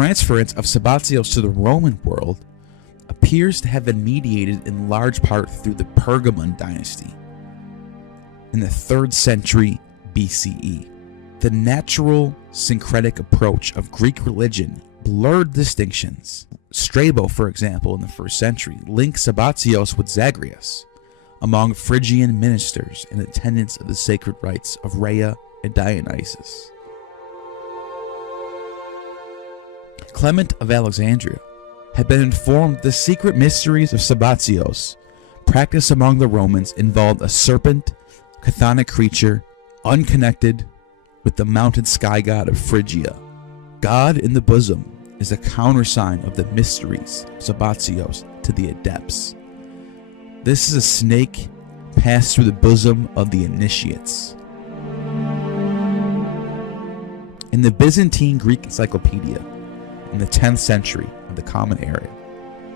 transference of Sabazios to the Roman world appears to have been mediated in large part through the Pergamon dynasty in the 3rd century BCE. The natural syncretic approach of Greek religion blurred distinctions. Strabo, for example, in the 1st century, linked Sabazios with Zagreus among Phrygian ministers in attendance of the sacred rites of Rhea and Dionysus. Clement of Alexandria had been informed the secret mysteries of Sabazios practiced among the Romans involved a serpent, chthonic creature, unconnected with the mountain sky god of Phrygia. God in the bosom is a countersign of the mysteries of Sabazios to the adepts. This is a snake passed through the bosom of the initiates. In the Byzantine Greek Encyclopedia in the 10th century of the Common Era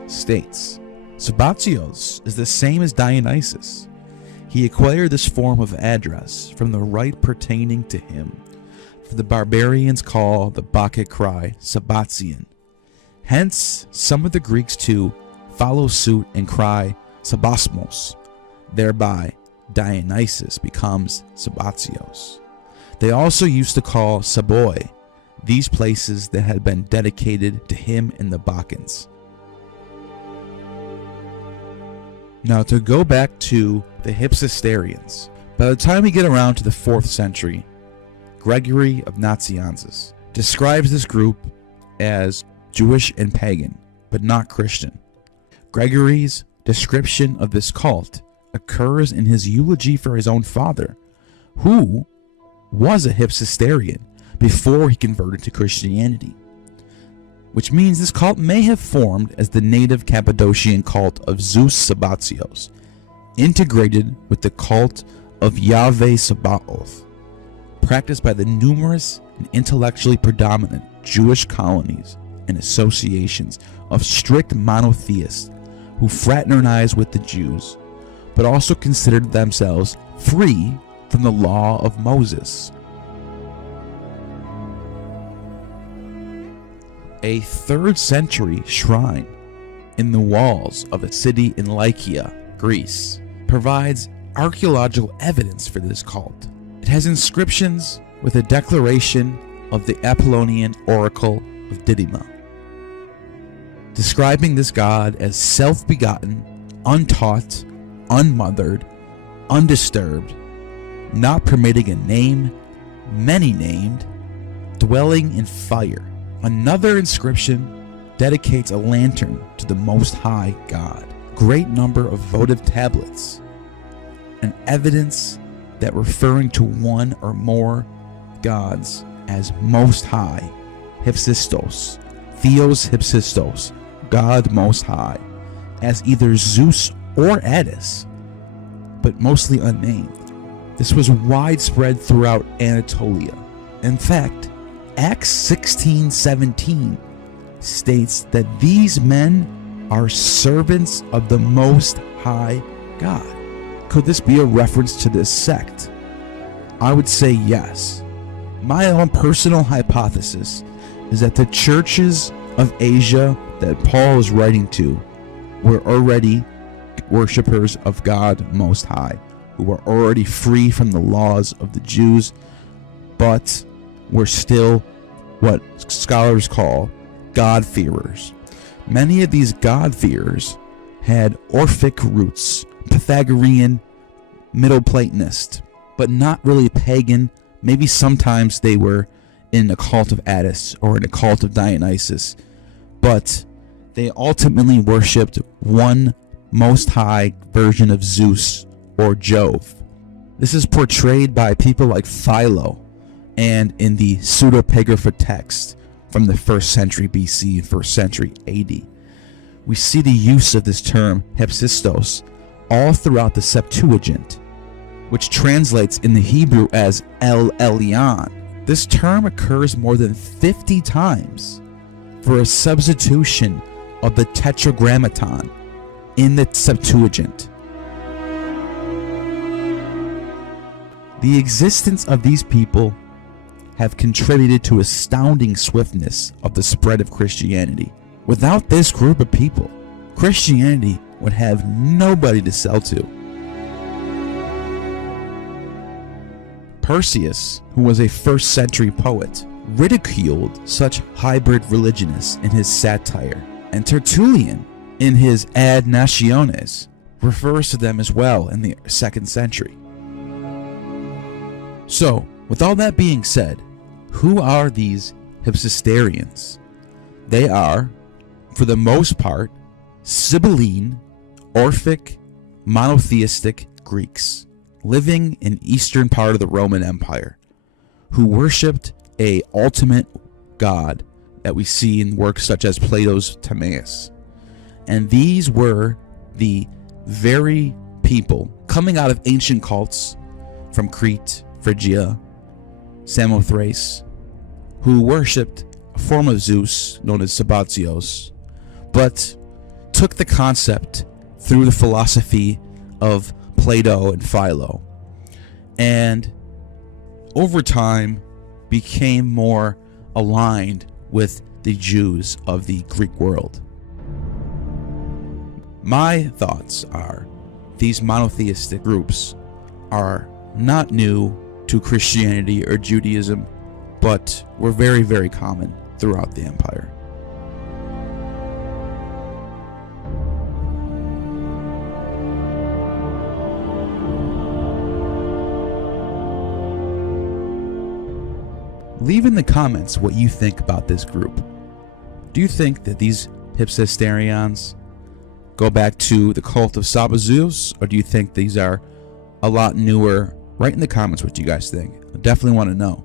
states, Sabazios is the same as Dionysus. He acquired this form of address from the rite pertaining to him, for the barbarians call the Bacchic cry Sabazian. Hence, some of the Greeks too follow suit and cry Sabasmos. Thereby, Dionysus becomes Sabazios. They also used to call Saboi these places that had been dedicated to him and the Bacchans. Now, to go back to the Hypsistarians, by the time we get around to the 4th century, Gregory of Nazianzus describes this group as Jewish and pagan, but not Christian. Gregory's description of this cult occurs in his eulogy for his own father, who was a Hypsistarian before he converted to Christianity, which means this cult may have formed as the native Cappadocian cult of Zeus Sabazios, integrated with the cult of Jahve Sabaoth, practiced by the numerous and intellectually predominant Jewish colonies and associations of strict monotheists who fraternized with the Jews, but also considered themselves free from the law of Moses. A 3rd century shrine in the walls of a city in Lycia, Greece, provides archaeological evidence for this cult. It has inscriptions with a declaration of the Apollonian oracle of Didymos, describing this god as self-begotten, untaught, unmothered, undisturbed, not permitting a name, many named, dwelling in fire. Another inscription dedicates a lantern to the Most High God. Great number of votive tablets, and evidence that referring to one or more gods as Most High, Hypsistos, Theos Hypsistos, God Most High, as either Zeus or Attis, but mostly unnamed. This was widespread throughout Anatolia. In fact, Acts 16:17 states that these men are servants of the Most High God. Could this be a reference to this sect? I would say yes. My own personal hypothesis is that the churches of Asia that Paul is writing to were already worshippers of God Most High, who were already free from the laws of the Jews, but were still what scholars call God-fearers. Many of these God-fearers had Orphic roots, Pythagorean, Middle Platonist, but not really pagan. Maybe sometimes they were in a cult of Attis or in a cult of Dionysus, but they ultimately worshipped one Most High version of Zeus or Jove. This is portrayed by people like Philo, and in the pseudepigrapha text from the 1st century BC and 1st century AD. We see the use of this term Hypsistos all throughout the Septuagint, which translates in the Hebrew as El Elyon. This term occurs more than 50 times for a substitution of the Tetragrammaton in the Septuagint. The existence of these people have contributed to astounding swiftness of the spread of Christianity. Without this group of people, Christianity would have nobody to sell to. Persius, who was a first-century poet, ridiculed such hybrid religionists in his satire, and Tertullian, in his Ad Nationes, refers to them as well in the 2nd century. So, with all that being said, who are these Hypsistarians? They are, for the most part, Sibylline, Orphic, monotheistic Greeks living in eastern part of the Roman Empire, who worshipped a ultimate god that we see in works such as Plato's Timaeus. And these were the very people coming out of ancient cults from Crete, Phrygia, Samothrace, who worshipped a form of Zeus known as Sabazios, but took the concept through the philosophy of Plato and Philo, and over time became more aligned with the Jews of the Greek world. My thoughts are these monotheistic groups are not new to Christianity or Judaism, but were very, very common throughout the empire. Leave in the comments what you think about this group. Do you think that these Hypsistarians go back to the cult of Sabazios, or do you think these are a lot newer? Write in the comments what you guys think. I definitely want to know.